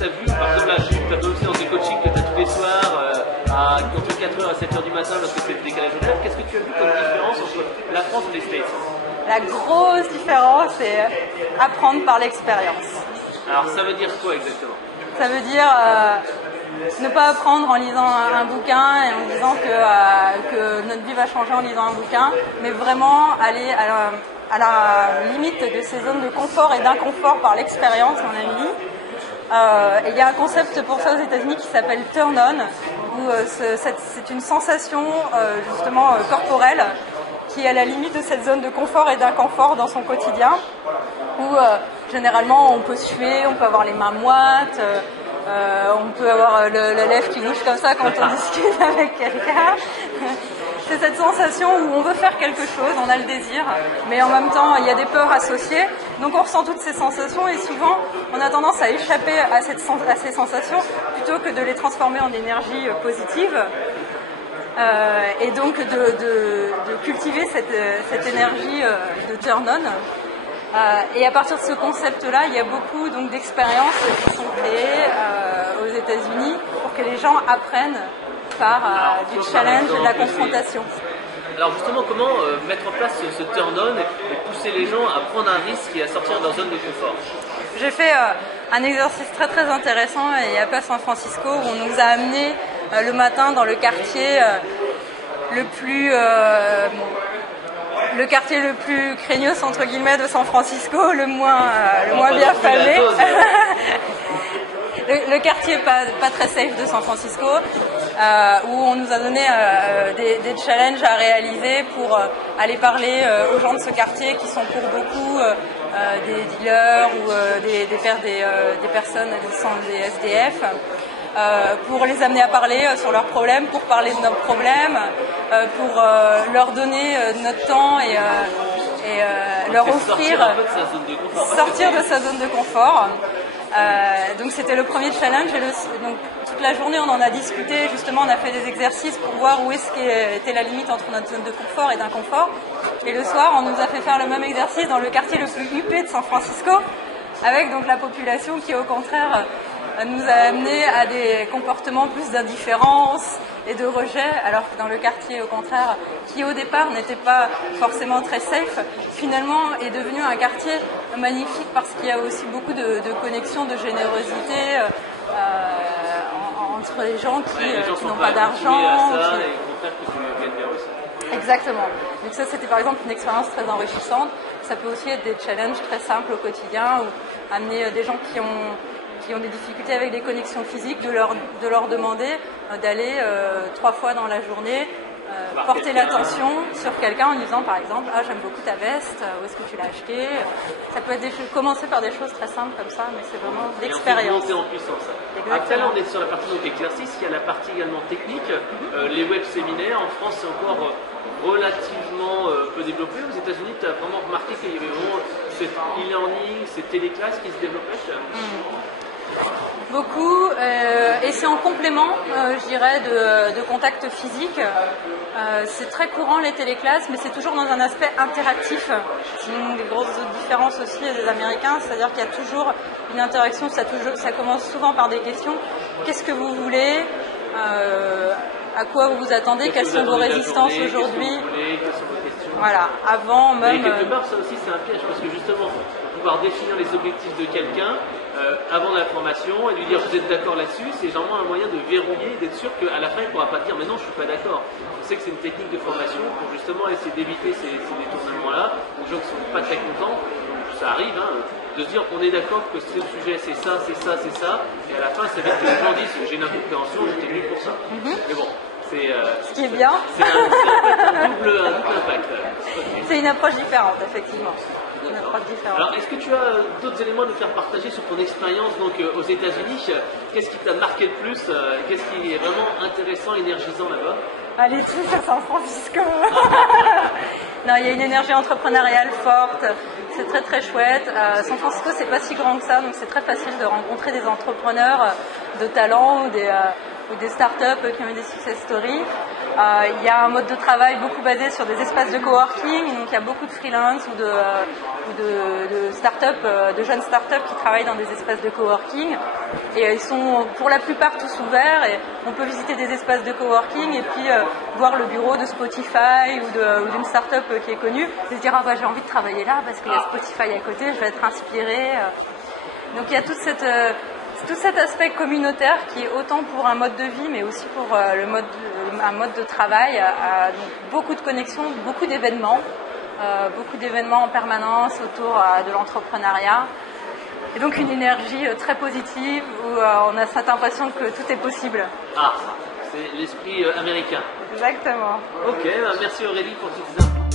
tu as vu, par exemple, là, tu as aussi dans tes coachings que tu as tous les soirs, entre 4h et 7h du matin, lorsque c'est le décalage horaire, qu'est-ce que tu as vu comme différence entre la France et les States? La grosse différence, c'est apprendre par l'expérience. Alors, ça veut dire quoi exactement? Ça veut dire ne pas apprendre en lisant un bouquin et en disant que notre vie va changer en lisant un bouquin, mais vraiment aller à la limite de ces zones de confort et d'inconfort par l'expérience, mon ami. Et il y a un concept pour ça aux États-Unis qui s'appelle turn on, où c'est une sensation justement corporelle qui est à la limite de cette zone de confort et d'inconfort dans son quotidien, où généralement on peut suer, on peut avoir les mains moites, on peut avoir la lèvre qui bouge comme ça quand on discute avec quelqu'un. C'est cette sensation où on veut faire quelque chose, on a le désir, mais en même temps il y a des peurs associées, donc on ressent toutes ces sensations et souvent on a tendance à échapper à ces sensations plutôt que de les transformer en énergie positive. Et donc de cultiver cette énergie de turn-on. Et à partir de ce concept-là, il y a beaucoup donc d'expériences qui sont créées aux États-Unis pour que les gens apprennent par du challenge et de la confrontation. Alors justement, comment mettre en place ce turn-on et pousser les gens à prendre un risque et à sortir de leur zone de confort? J'ai fait un exercice très très intéressant il y a pas à San Francisco où on nous a amenés le matin dans le quartier le quartier le plus craignos entre guillemets de San Francisco, le moins bien famé. Le quartier pas très safe de San Francisco, où on nous a donné des challenges à réaliser pour aller parler aux gens de ce quartier qui sont pour beaucoup des dealers ou des personnes qui sont des SDF. Pour les amener à parler sur leurs problèmes, pour parler de nos problèmes, pour leur donner notre temps et leur offrir sortir de sa zone de confort. Donc c'était le premier challenge et donc toute la journée on en a discuté, justement on a fait des exercices pour voir où est-ce qu'était la limite entre notre zone de confort et d'inconfort, et le soir on nous a fait faire le même exercice dans le quartier le plus huppé de San Francisco avec donc la population qui au contraire nous a amené à des comportements plus d'indifférence et de rejet, alors que dans le quartier au contraire, qui au départ n'était pas forcément très safe, finalement est devenu un quartier magnifique parce qu'il y a aussi beaucoup de connexions, de générosité entre les gens qui n'ont pas d'argent. Exactement. Donc ça c'était par exemple une expérience très enrichissante. Ça peut aussi être des challenges très simples au quotidien, ou amener des gens qui ont des difficultés avec des connexions physiques, de leur demander d'aller 3 fois dans la journée porter l'attention sur quelqu'un en disant par exemple j'aime beaucoup ta veste, où est-ce que tu l'as acheté. Ça peut être commencer par des choses très simples comme ça, mais c'est vraiment l'expérience. Monter en puissance. Après là on est sur la partie donc exercice, il y a la partie également technique, les web séminaires. En France c'est encore relativement peu développé. Aux États-Unis tu as vraiment remarqué qu'il y avait vraiment cette e-learning, ces téléclasses qui se développaient? Beaucoup, et c'est en complément, je dirais, de contacts physiques. C'est très courant les téléclasses, mais c'est toujours dans un aspect interactif. C'est une des grosses différences aussi des Américains, c'est-à-dire qu'il y a toujours une interaction, ça commence souvent par des questions. Qu'est-ce que vous voulez? À quoi vous vous attendez? Quelles sont vos résistances aujourd'hui? Voilà, avant même... Et quelque part, ça aussi c'est un piège, parce que justement, pouvoir définir les objectifs de quelqu'un avant la formation et lui dire vous êtes d'accord là-dessus, c'est généralement un moyen de verrouiller, d'être sûr qu'à la fin il ne pourra pas dire mais non je ne suis pas d'accord. On sait que c'est une technique de formation pour justement essayer d'éviter ces détournements-là, les gens qui ne sont pas très contents, ça arrive, de se dire on est d'accord que ce sujet c'est ça, c'est ça, c'est ça, et à la fin ça veut dire que les gens disent j'ai une incompréhension, j'étais venu pour ça. Mais bon. Ce qui est bien. C'est un double impact. C'est une approche différente, effectivement. Alors, est-ce que tu as d'autres éléments à nous faire partager sur ton expérience donc, aux États-Unis? Qu'est-ce qui t'a marqué le plus? Qu'est-ce qui est vraiment intéressant, énergisant là-bas? Allez tous à San Francisco. Non, il y a une énergie entrepreneuriale forte. C'est très très chouette. San Francisco, c'est pas si grand que ça, donc c'est très facile de rencontrer des entrepreneurs de talent ou ou des startups qui ont eu des success stories. Il y a un mode de travail beaucoup basé sur des espaces de coworking, donc il y a beaucoup de freelance ou de startups, de jeunes startups qui travaillent dans des espaces de coworking. Et ils sont pour la plupart tous ouverts et on peut visiter des espaces de coworking et puis voir le bureau de Spotify ou d'une startup qui est connue et se dire ah bah j'ai envie de travailler là parce qu'il y a Spotify à côté, je vais être inspiré. Donc il y a tout cet aspect communautaire qui est autant pour un mode de vie mais aussi pour un mode de travail, donc beaucoup de connexions, beaucoup d'événements en permanence autour de l'entrepreneuriat. Et donc une énergie très positive où on a cette impression que tout est possible. Ah, c'est l'esprit américain. Exactement. Ok, merci Aurélie pour toutes ces infos.